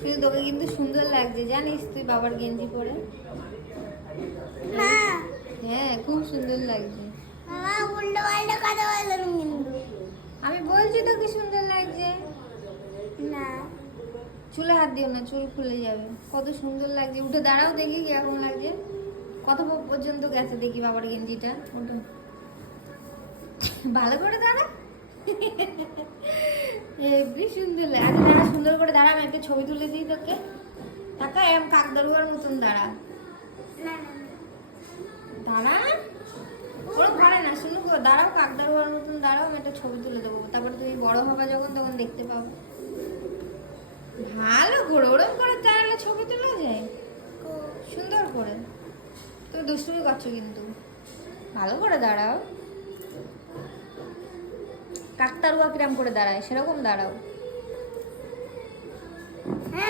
কিন্তু তোকে কিন্তু সুন্দর লাগছে জানিস তুই বাবার গেঞ্জি পরে। না হ্যাঁ খুব সুন্দর লাগছে। মামা উল্টো পাল্টা কথা বললাম কিন্তু। আমি বলছি তো কি সুন্দর লাগছে। না চুলে হাত দিও না, চুল খুলে যাবে। কত সুন্দর লাগছে, উঠে দাঁড়াও দেখি কিরকম লাগছে। কত পর্যন্ত গেছে দেখি বাবার গেঞ্জিটা। ওঠো, ভালো করে দাঁড়া। হেবি সুন্দর লাগে। আচ্ছা দাঁড়া, সুন্দর করে দাঁড়া, আমি একটা ছবি তুলে দিই তোকে। টাকা এরম কাকদারুয়ার মতন দাঁড়া। না না দাঁড়া, ওরা ঘরে না, শুনু গো, দাঁড়াও, কাকদারুয়ার মতন দাঁড়াও, আমি একটা ছবি তুলে দেবো। তারপরে তুমি বড় হবে যখন, তখন দেখতে পাবো। ভালো করে ওরম করে দাঁড়ালে ছবি তোলা যায় সুন্দর করে। তুমি দুষ্টুমি করছো কিন্তু। ভালো করে দাঁড়াও, কাকতারুয়া কিরাম করে দাঁড়ায় সেরকম দাঁড়াও। হ্যাঁ